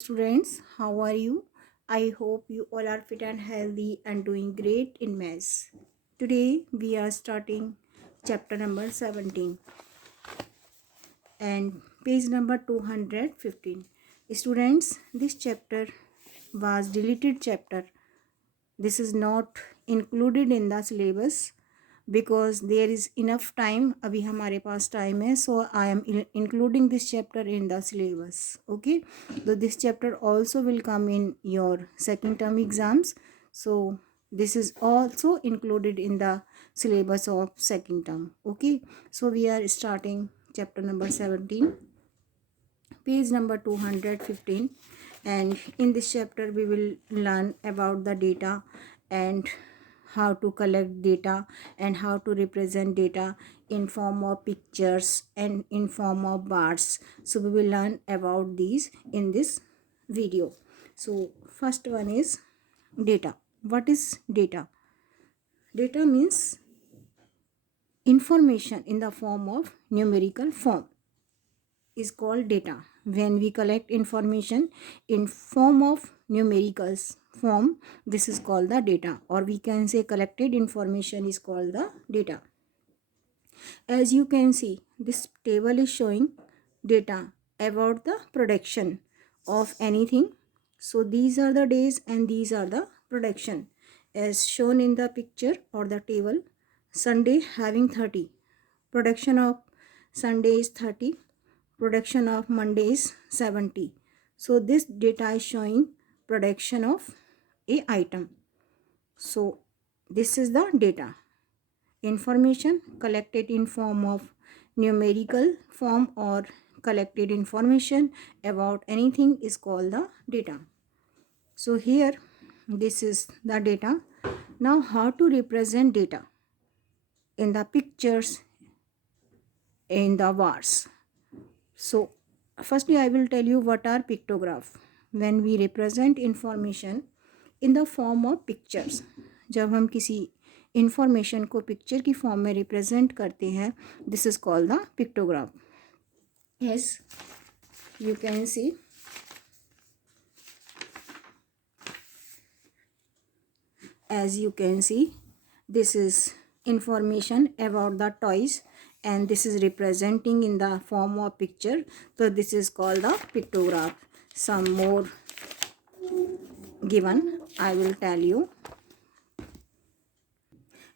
Students, how are you? I hope you all are fit and healthy and doing great in maths. Today we are starting chapter number 17 and page number 215. Students, this chapter was deleted chapter. This is not included in the syllabus because there is enough time. अभी हमारे पास time है, so I am including this chapter in the syllabus. Okay, so this chapter also will come in your second term exams, so this is also included in the syllabus of second term. Okay, so we are starting chapter number 17, page number 215, and in this chapter we will learn about the data and how to collect data and how to represent data in form of pictures and in form of bars. So we will learn about these in this video. So first one is data. What is data? Data means information in the form of numerical form is called data. When we collect information in form of numericals form, this is called the data, or we can say collected information is called the data. As you can see, this table is showing data about the production of anything. So these are the days and these are the production as shown in the picture or the table. Sunday having 30, production of Sunday is 30, production of Monday is 70. So this data is showing production of a item. So this is the data. Information collected in form of numerical form or collected information about anything is called the data. So here this is the data. Now how to represent data in the pictures in the bars. So firstly I will tell you what are pictograph. When we represent information in the form of pictures, जब हम किसी information को picture की form में represent करते हैं, this is called the pictograph. Yes, you can see. As you can see, this is information about the toys and this is representing in the form of picture, so this is called the pictograph. Some more given I will tell you.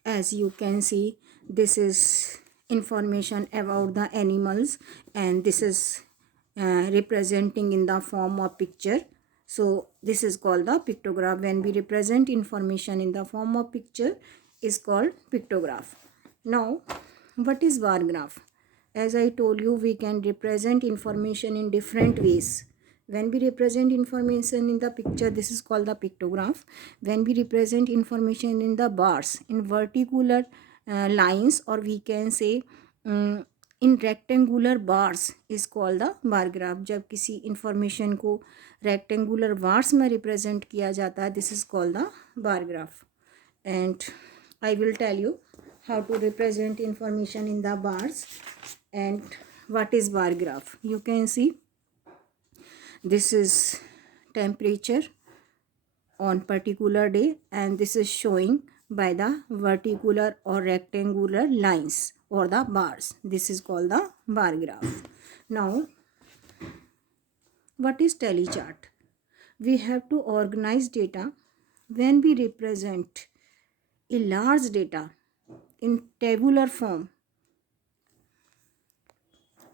As you can see, this is information about the animals and this is representing in the form of picture, so this is called the pictograph. When we represent information in the form of picture is called pictograph. Now what is bar graph? As I told you, we can represent information in different ways. When we represent information in the picture, this is called the pictograph. When we represent information in the bars, in vertical lines, or we can say in rectangular bars is called the bar graph. जब किसी information को rectangular bars में represent किया जाता है, this is called the bar graph. And I will tell you how to represent information in the bars and what is bar graph. You can see this is temperature on particular day and this is showing by the vertical or rectangular lines or the bars. This is called the bar graph. Now what is tally chart? We have to organize data. When we represent a large data in tabular form,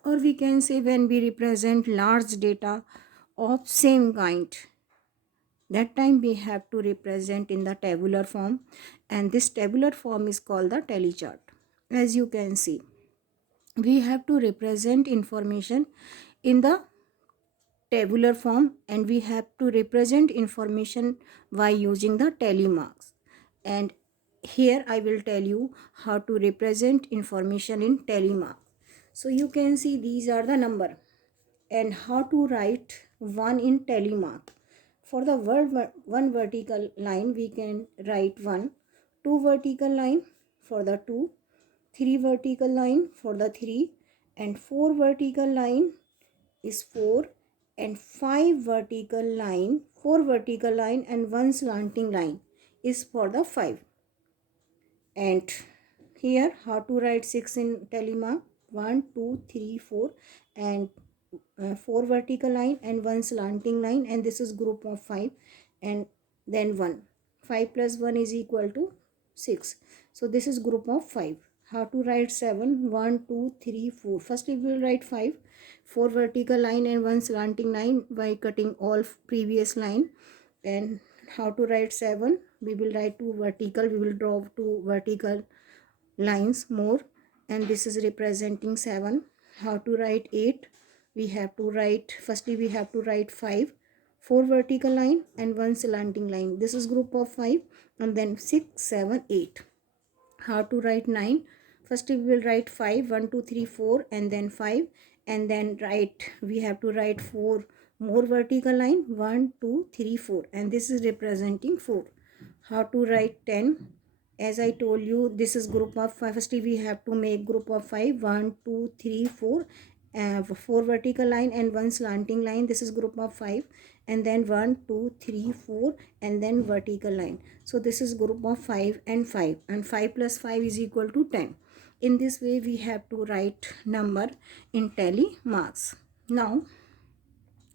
or we can say when we represent large data of same kind, that time we have to represent in the tabular form and this tabular form is called the tally chart. As you can see, we have to represent information in the tabular form and we have to represent information by using the tally marks. And here I will tell you how to represent information in tally mark. So you can see these are the number and how to write one in tally mark. For the word one vertical line we can write 1, 2 vertical line for the 2, 3 vertical line for the 3 and 4 vertical line is 4 and 5 vertical line, 4 vertical line and 1 slanting line is for the 5. And here how to write 6 in telemark: 1 2 3 4 and 4 vertical line and 1 slanting line, and this is group of 5, and then 1. 5 plus 1 is equal to 6. So this is group of 5. How to write 7? 1 2 3 4. First we will write 5, 4 vertical line and 1 slanting line by cutting all previous line. And how to write 7? We will write 2 vertical, we will draw 2 vertical lines more, and this is representing 7. How to write 8? We have to write, firstly we have to write 5, 4 vertical line and 1 slanting line, this is group of 5, and then 6 7 8. How to write 9? First we will write 5, 1 2 3 4 and then 5, and then we have to write 4 more vertical line, 1 2 3 4, and this is representing 4. How to write 10? As I told you, this is group of 5. Firstly we have to make group of 5, 1 2 3 4, 4 vertical line and 1 slanting line, this is group of 5, and then 1 2 3 4 and then vertical line. So this is group of 5 and 5, and 5 plus 5 is equal to 10. In this way we have to write number in tally marks. Now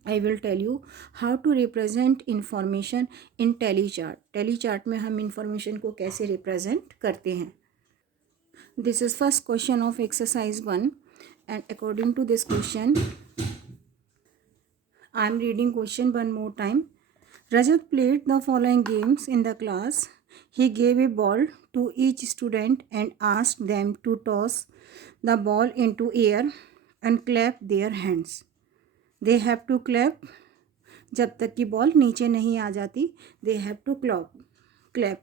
I will tell you how to represent information in tally chart. Tally chart में हम information को कैसे represent करते हैं. This is first question of exercise 1, and according to this question, I am reading question one more time. Rajat played the following games in the class. He gave a ball to each student and asked them to toss the ball into air and clap their hands. They have to clap जब तक कि ball नीचे नहीं आ जाती. They have to clap.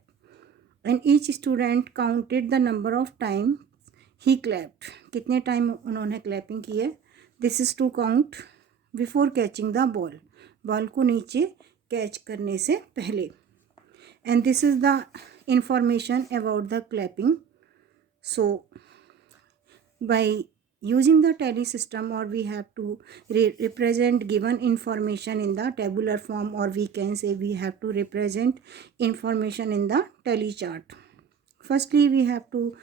And each student counted the number of time he clapped. कितने time उन्होंने clapping की है. This is to count before catching the ball. Ball को नीचे कैच करने से पहले. And this is the information about the clapping. So by using the tally system, or we have to represent given information in the tabular form, or we can say we have to represent information in the tally chart. Firstly we have to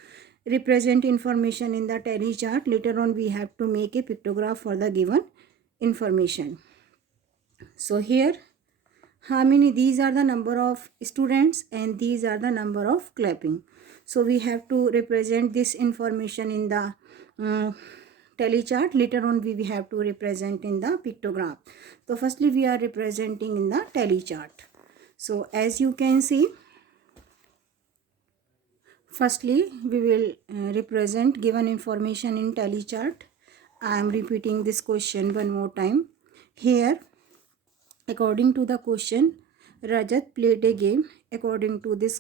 represent information in the tally chart. Later on we have to make a pictograph for the given information. So here how many, these are the number of students and these are the number of clapping. So we have to represent this information in the tally chart. Later on we have to represent in the pictograph. So firstly we are representing in the tally chart. So as you can see, firstly we will represent given information in tally chart. I am repeating this question one more time. Here, according to the question, Rajat played a game. According to this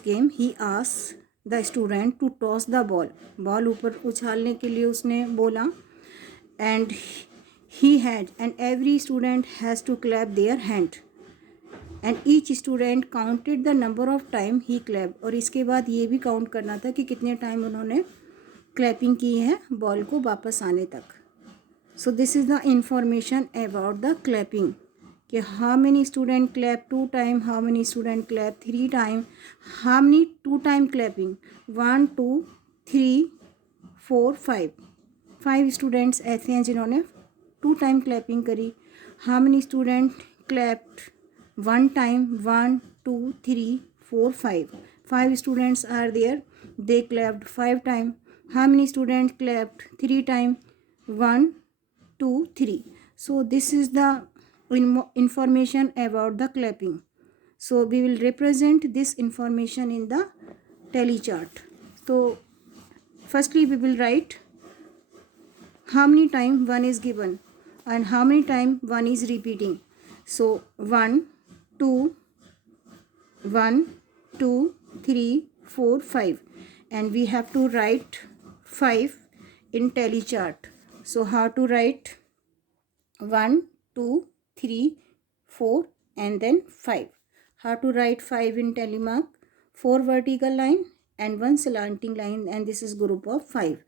game, he asked the student to toss the ball. Ball ऊपर उछालने के लिए उसने बोला. And every student has to clap their hand. And each student counted the number of time he clapped. और इसके बाद ये भी काउंट करना था कि कितने टाइम उन्होंने क्लैपिंग की है बॉल को वापस आने तक. So this is the information about the clapping. कि how many student clap 2 time, how many student clap 3 time, how many 2 time clapping, 1 2 3 4 5. 5 students ऐसे हैं जिन्होंने 2 time clapping करी. How many student clapped 1 time, 1 2 3 4 5. 5 students are there, they clapped 5 time. How many students clapped 3 time? 1 2 3. So this is the information about the clapping. So we will represent this information in the tally chart. So firstly we will write how many time 1 is given and how many time 1 is repeating. So 1 2 1 2 3 4 5, and we have to write 5 in tally chart. So how to write 1 2 3 4 and then 5. How to write 5 in tally mark? 4 vertical line and 1 slanting line, and this is group of 5.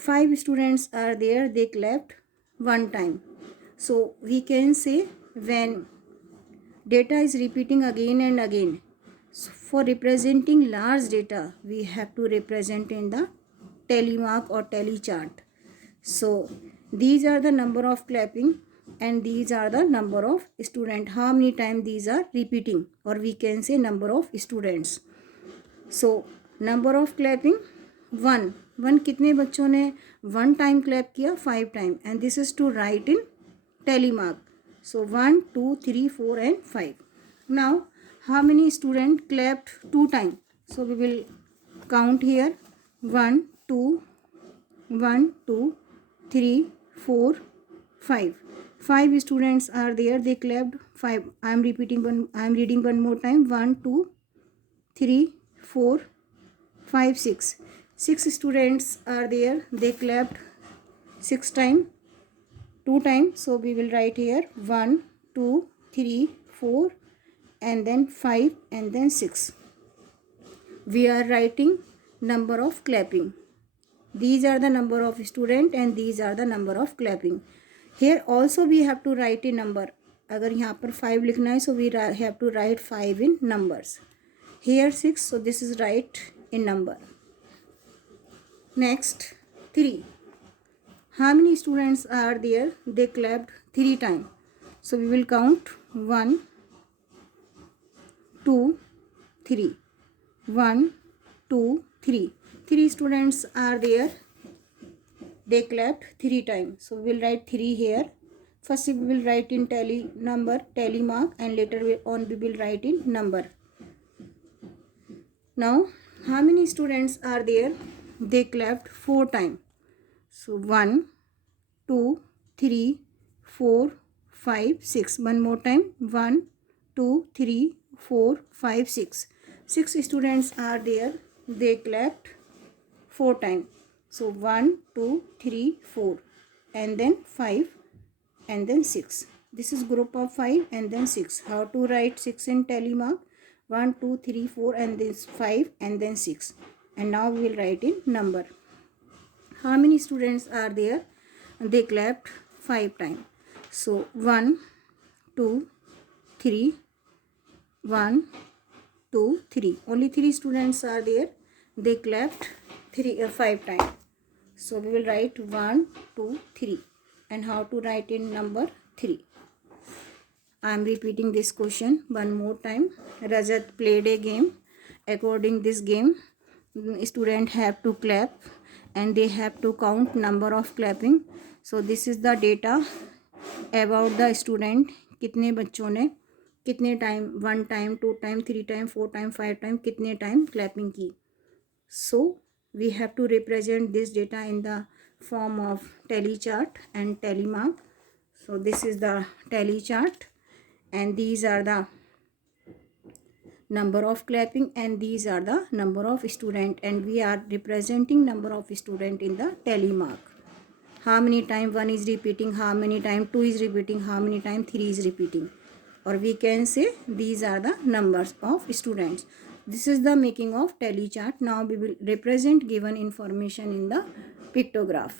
5 students are there, they clapped one time. So we can say when data is repeating again and again, so for representing large data we have to represent in the tally mark or tally chart. So these are the number of clapping and these are the number of student, how many times these are repeating, or we can say number of students. So number of clapping one कितने बच्चों ने one time clap किया, 5 time, and this is to write in tally mark. So 1 2 3 4 and 5. Now how many student clapped 2 times? So we will count here 1 2 1 2 3 4 5. 5 students are there, they clapped 5. I am reading one more time. 1 2 3 4 5 6. 6 students are there, they clapped 6 times, 2 times. So we will write here 1 2 3 4 and then 5 and then 6. We are writing number of clapping. These are the number of student and these are the number of clapping. Here also we have to write a number. अगर यहाँ पर 5 लिखना है, so we have to write 5 in numbers. Here 6, so this is right in number. Next 3. How many students are there? They clapped 3 times. So we will count 1 2 3. 1 2 3. 3 students are there, they clapped 3 times. So we will write 3 here. First we will write in tally number, tally mark, and later on we will write in number. Now how many students are there? They clapped 4 times. So 1 2 3 4 5 6. One more time. 1 2 3 4 5 6. 6 students are there, they clapped 4 times. So 1 2 3 4 and then 5 and then 6. This is group of 5 and then 6. How to write 6 in tally mark? 1 2 3 4 and this 5 and then 6. And now we will write in number. How many students are there? They clapped 5 times. So 1 2 3 1 2 3. Only 3 students are there, they clapped 5 times. So we will write 1 2 3. And how to write in number 3? I am repeating this question one more time. Rajat played a game. According this game, student have to clap and they have to count number of clapping. So this is the data about the student. कितने बच्चों ने कितने time, 1 time 2 time 3 time 4 time 5 time कितने time clapping की. So we have to represent this data in the form of tally chart and tally mark. So this is the tally chart and these are the number of clapping and these are the number of student, and we are representing number of student in the tally mark. How many time 1 is repeating, how many time 2 is repeating, how many time 3 is repeating, or we can say these are the numbers of students. This is the making of tally chart. Now we will represent given information in the pictograph.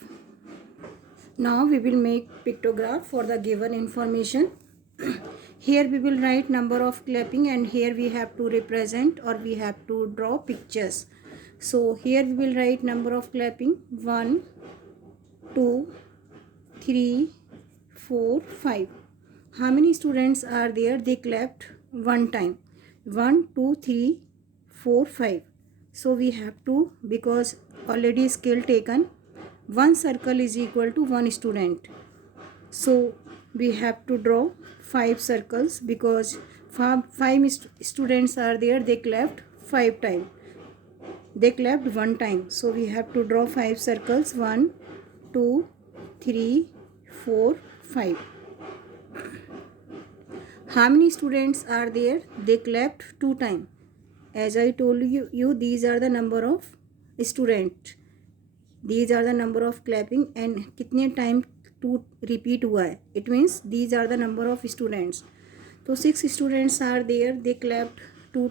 Now we will make pictograph for the given information. Here we will write number of clapping and here we have to represent or we have to draw pictures. So here we will write number of clapping 1 2 3 4 5. How many students are there? They clapped 1 time. 1 2 3 4 5. So we have to, because already scale taken, 1 circle is equal to 1 student. So we have to draw 5 circles because 5 students are there, they clapped 5 times. They clapped 1 time. So we have to draw 5 circles. 1 2 3 4 5. How many students are there? They clapped 2 times. As I told you these are the number of students. These are the number of clapping and कितने time 2 repeat हुआ है. It means these are the number of students. So 6 students are there. They clapped 2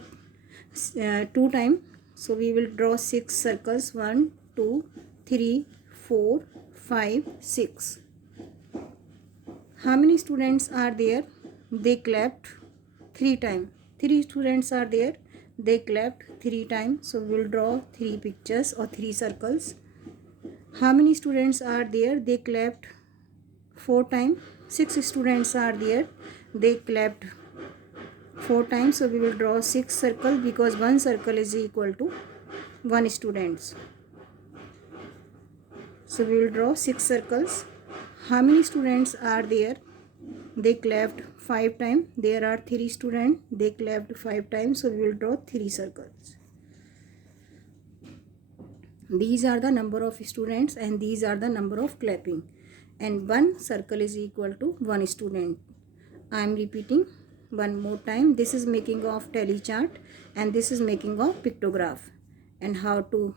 times. So we will draw 6 circles. 1 2 3 4, 5, 6. How many students are there? They clapped 3 times. 3 students are there. They clapped 3 times. So we will draw 3 pictures or 3 circles. How many students are there? They clapped 4 times. 6 students are there. They clapped 4 times. So we will draw 6 circles because 1 circle is equal to 1 students. So we will draw 6 circles. How many students are there? They clapped 5 times. There are 3 students. They clapped 5 times. So we will draw 3 circles. These are the number of students and these are the number of clapping. And 1 circle is equal to 1 student. I am repeating one more time. This is making of tally chart and this is making of pictograph. And how to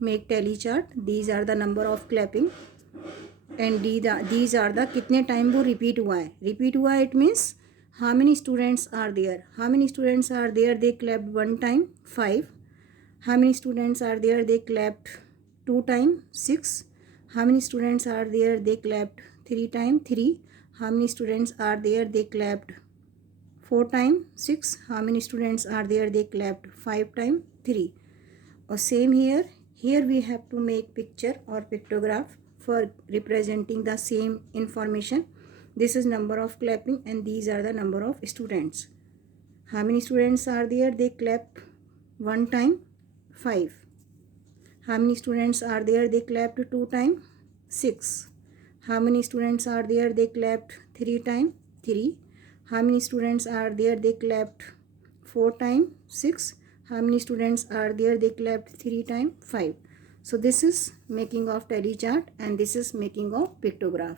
make tally chart? These are the number of clapping and these are the कितने time वो repeat हुआ है. Repeat हुआ it means how many students are there. How many students are there? They clapped 1 time, 5. How many students are there? They clapped 2 times, 6. How many students are there? They clapped 3 times, 3. How many students are there? They clapped 4 times, 6. How many students are there? They clapped 5 times, 3. Or same here. Here we have to make picture or pictograph for representing the same information. This is number of clapping and these are the number of students. How many students are there? They clap 1 time, 5. How many students are there? They clapped 2 times, 6. How many students are there? They clapped 3 times, 3. How many students are there? They clapped 4 times, 6. How many students are there? They clapped 3 times, 5. So this is making of tally chart and this is making of pictograph.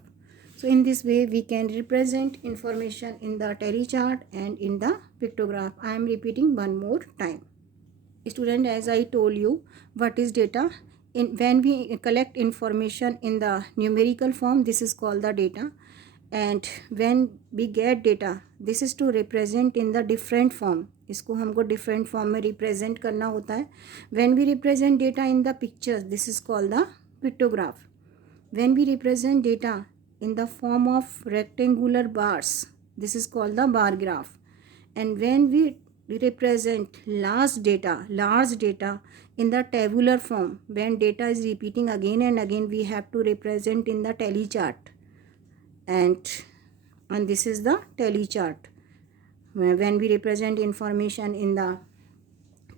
So in this way we can represent information in the tally chart and in the pictograph. I am repeating one more time. Student, as I told you, what is data? When we collect information in the numerical form, this is called the data. And when we get data, this is to represent in the different form. इसको हमको different form में represent करना होता है. When we represent data in the pictures, this is called the pictograph. When we represent data in the form of rectangular bars, this is called the bar graph. And when we represent large data in the tabular form, when data is repeating again and again, we have to represent in the tally chart. And this is the tally chart. When we represent information in the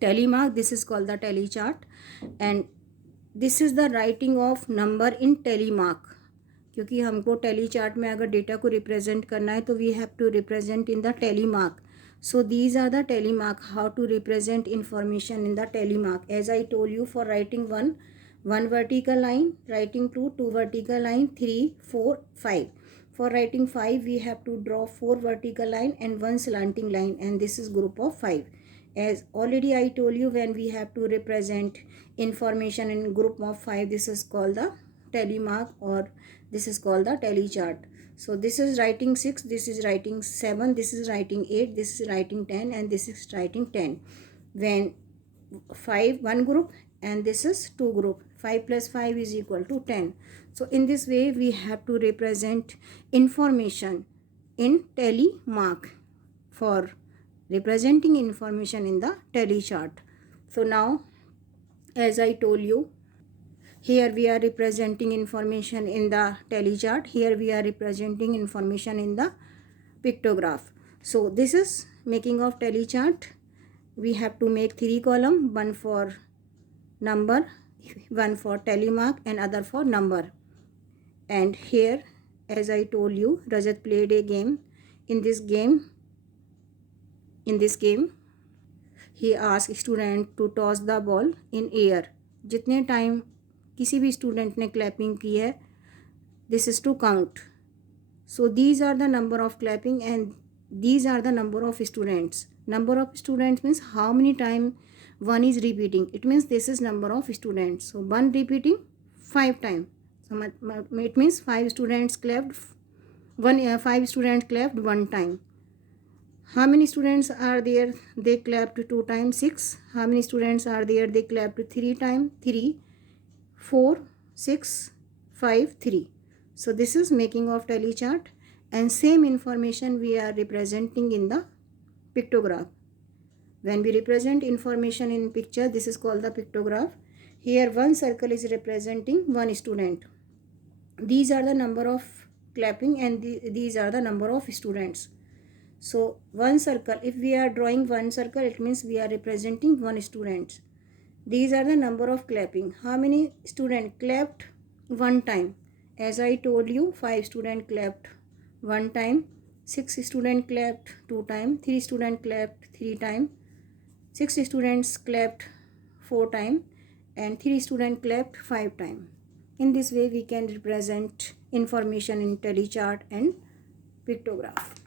tally mark, this is called the tally chart. And this is the writing of number in tally mark. क्योंकि हमको tally chart में अगर data को represent करना है तो we have to represent in the tally mark. So these are the tally mark, how to represent information in the tally mark. As I told you, for writing one vertical line, writing two vertical line, 3, 4, 5. For writing 5, we have to draw 4 vertical line and 1 slanting line, and this is group of 5. As already I told you, when we have to represent information in group of 5, this is called the tally mark or this is called the tally chart. So this is writing 6, this is writing 7, this is writing 8, this is writing 10 and this is writing 10. When 5 one group and this is 2 group, 5 plus 5 is equal to 10. So in this way we have to represent information in tally mark for representing information in the tally chart. So now, as I told you, here we are representing information in the tally chart. Here we are representing information in the pictograph. So this is making of tally chart. We have to make 3 columns, one for number, one for tally mark and other for number. And here, as I told you, Rajat played a game. In this game, he asked student to toss the ball in air. जितने time किसी भी student ने clapping की है, this is to count. So these are the number of clapping and these are the number of students. Number of students means how many time one is repeating. It means this is number of students. So one repeating 5 times. So it means 5 students clapped 5 students clapped 1 time. How many students are there? They clapped 2 times, 6. How many students are there? They clapped 3 times, 3, 4, 6 5 3. So this is making of tally chart, and same information we are representing in the pictograph. When we represent information in picture, this is called the pictograph. Here one circle is representing one student. These are the number of clapping, and these are the number of students. So one circle, if we are drawing one circle, it means we are representing one student. These are the number of clapping. How many students clapped one time? As I told you, 5 students clapped one time, 6 students clapped 2 times, 3 students clapped 3 times, 6 students clapped 4 times, and 3 students clapped 5 times. In this way we can represent information in tally chart and pictograph.